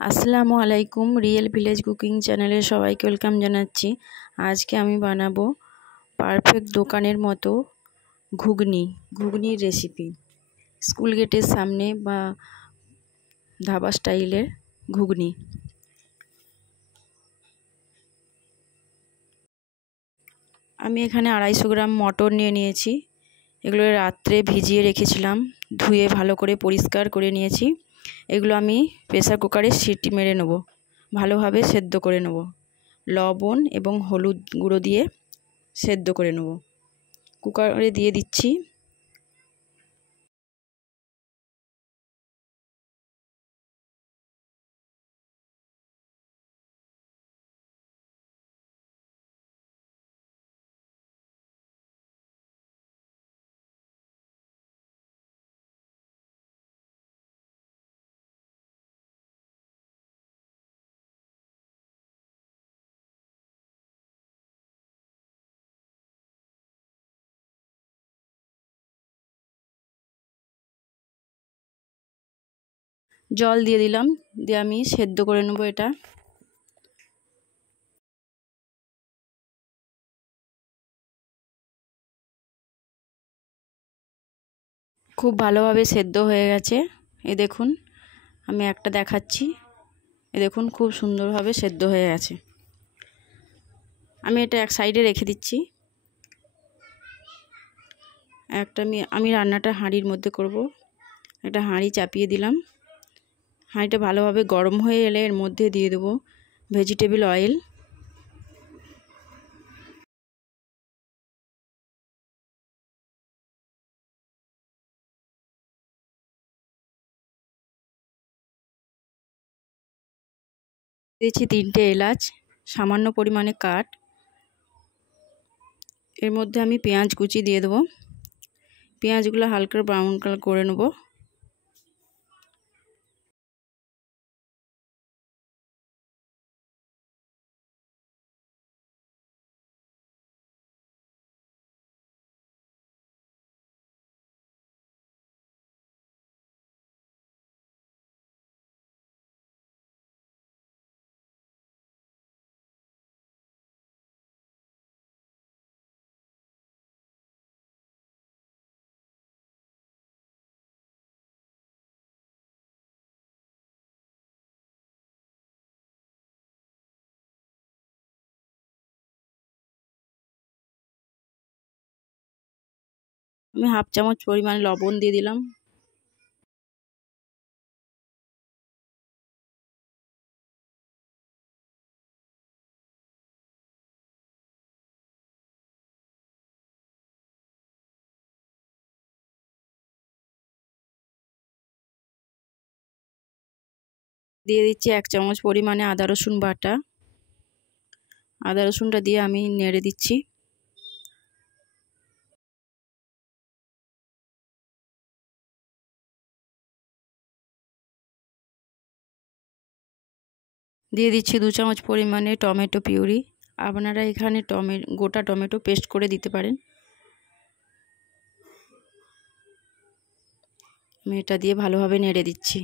আসসালামু আলাইকুম। Real village cooking চ্যানেলে সবাইকে ওয়েলকাম জানাচ্ছি। আজকে আমি বানাবো পারফেক্ট দোকানের মতো ঘুগনির রেসিপি। স্কুল গেটের সামনে বা ধাবা স্টাইলের ঘুগনি। আমি এখানে 250 গ্রাম মটর নিয়ে নিয়েছি। এগুলো রাত্রে ভিজিয়ে রেখেছিলাম, ধুয়ে ভালো করে পরিষ্কার করে নিয়েছি। এগুলো আমি প্রেসার কুকারে সিটি মেরে নেব, ভালোভাবে সেদ্ধ করে নেব। লবণ এবং হলুদ গুঁড়ো দিয়ে সেদ্ধ করে নেব। কুকারে দিয়ে দিচ্ছি। জল দিয়ে দিলাম, দিয়ে আমি সেদ্ধ করে নেব। এটা খুব ভালোভাবে সেদ্ধ হয়ে গেছে। দেখুন, আমি একটা দেখাচ্ছি। দেখুন, খুব সুন্দরভাবে সেদ্ধ হয়ে গেছে। আমি এটা এক সাইডে রেখে দিচ্ছি। আমি রান্নাটা হাঁড়ির মধ্যে করব। একটা হাঁড়ি চাপিয়ে দিলাম। হাঁড়িটা ভালোভাবে গরম হয়ে এলে এর মধ্যে দিয়ে দেবো ভেজিটেবল অয়েল। দিয়েছি 3টে এলাচ, সামান্য পরিমাণে কাঠ। এর মধ্যে আমি পেঁয়াজ কুচি দিয়ে দেবো। পেঁয়াজগুলো হালকা ব্রাউন কালার করে নেব। আমি হাফ চামচ পরিমাণে লবণ দিয়ে দিলাম। দিয়ে দিচ্ছি 1 চামচ পরিমাণে আদা রসুন বাটা। আদা রসুনটা দিয়ে আমি নেড়ে দিচ্ছি। দিয়ে দিচ্ছি 2 চামচ পরিমাণে টমেটো পিউরি। আপনারা এখানে গোটা টমেটো পেস্ট করে দিতে পারেন। আমি এটা দিয়ে ভালোভাবে নেড়ে দিচ্ছি।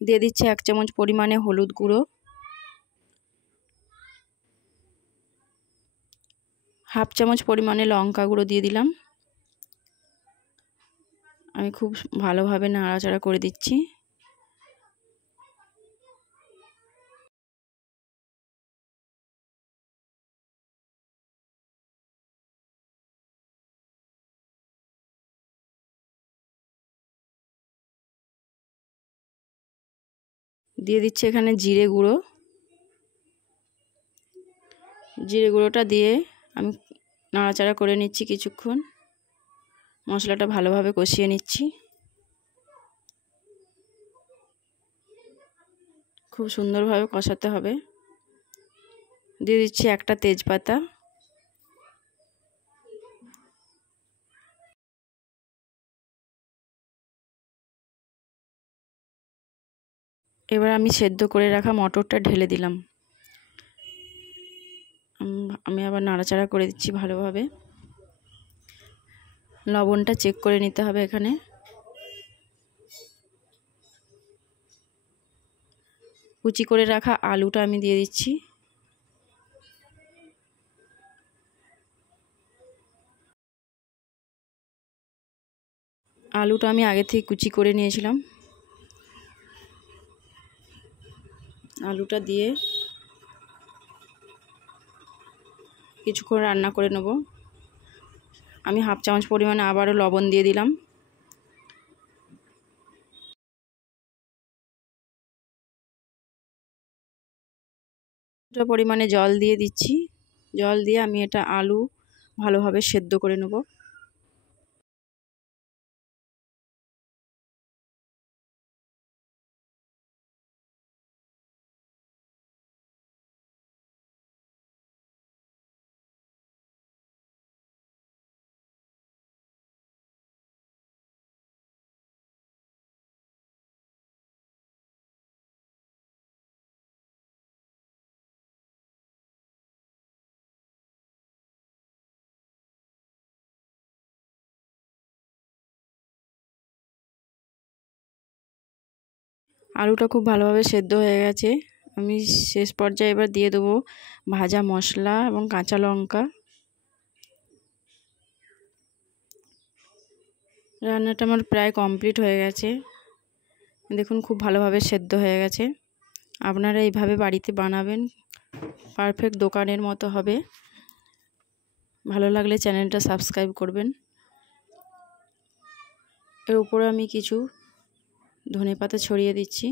দিয়ে দিচ্ছি 1 চামচ পরিমাণে হলুদ গুঁড়ো, হাফ চামচ পরিমাণে লঙ্কা গুঁড়ো দিয়ে দিলাম। আমি খুব ভালোভাবে নাড়াচাড়া করে দিচ্ছি। দিয়ে দিচ্ছি এখানে জিরে গুঁড়ো। জিরে গুঁড়োটা দিয়ে আমি নাড়াচাড়া করে নিচ্ছি কিছুক্ষণ। মশলাটা ভালোভাবে কষিয়ে নিচ্ছি। খুব সুন্দরভাবে কষাতে হবে। দিয়ে দিচ্ছি একটা তেজপাতা। এবার আমি সেদ্ধ করে রাখা মটরটা ঢেলে দিলাম। আবার নাড়াচাড়া করে দিচ্ছি ভালোভাবে। লবণটা চেক করে নিতে হবে এখানে। কুচি করে রাখা আলুটা আমি দিয়ে দিচ্ছি। আলুটা আমি আগে থেকে কুচি করে নিয়েছিলাম। আলুটা দিয়ে কিছুক্ষণ রান্না করে নেব। আমি হাফ চামচ পরিমাণে আবারও লবণ দিয়ে দিলাম। পরিমাণে জল দিয়ে দিচ্ছি। জল দিয়ে আমি এটা আলু ভালোভাবে সেদ্ধ করে নেব। আলুটা খুব ভালোভাবে সেদ্ধ হয়ে গেছে। আমি শেষ পর্যায়ে এবার দিয়ে দেবো ভাজা মশলা এবং কাঁচা লঙ্কা। রান্নাটা আমার প্রায় কমপ্লিট হয়ে গেছে। দেখুন খুব ভালোভাবে সেদ্ধ হয়ে গেছে। আপনারা এইভাবে বাড়িতে বানাবেন, পারফেক্ট দোকানের মতো হবে। ভালো লাগলে চ্যানেলটা সাবস্ক্রাইব করবেন। এর উপরে আমি কিছু ধনেপাতা ছড়িয়ে দিচ্ছি।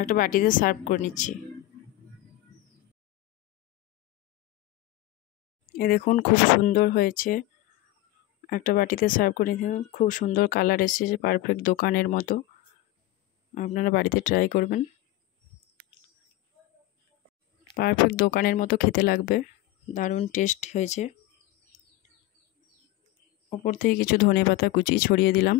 একটা বাটিতে সার্ভ করে নিচ্ছি। এ দেখুন খুব সুন্দর হয়েছে। একটা বাটিতে সার্ভ করে নিতে খুব সুন্দর কালার এসেছে, পারফেক্ট দোকানের মতো। আপনারা বাড়িতে ট্রাই করবেন। পারফেক্ট দোকানের মতো খেতে লাগবে, দারুণ টেস্ট হয়েছে। ওপর থেকে কিছু ধনেপাতা কুচি ছড়িয়ে দিলাম।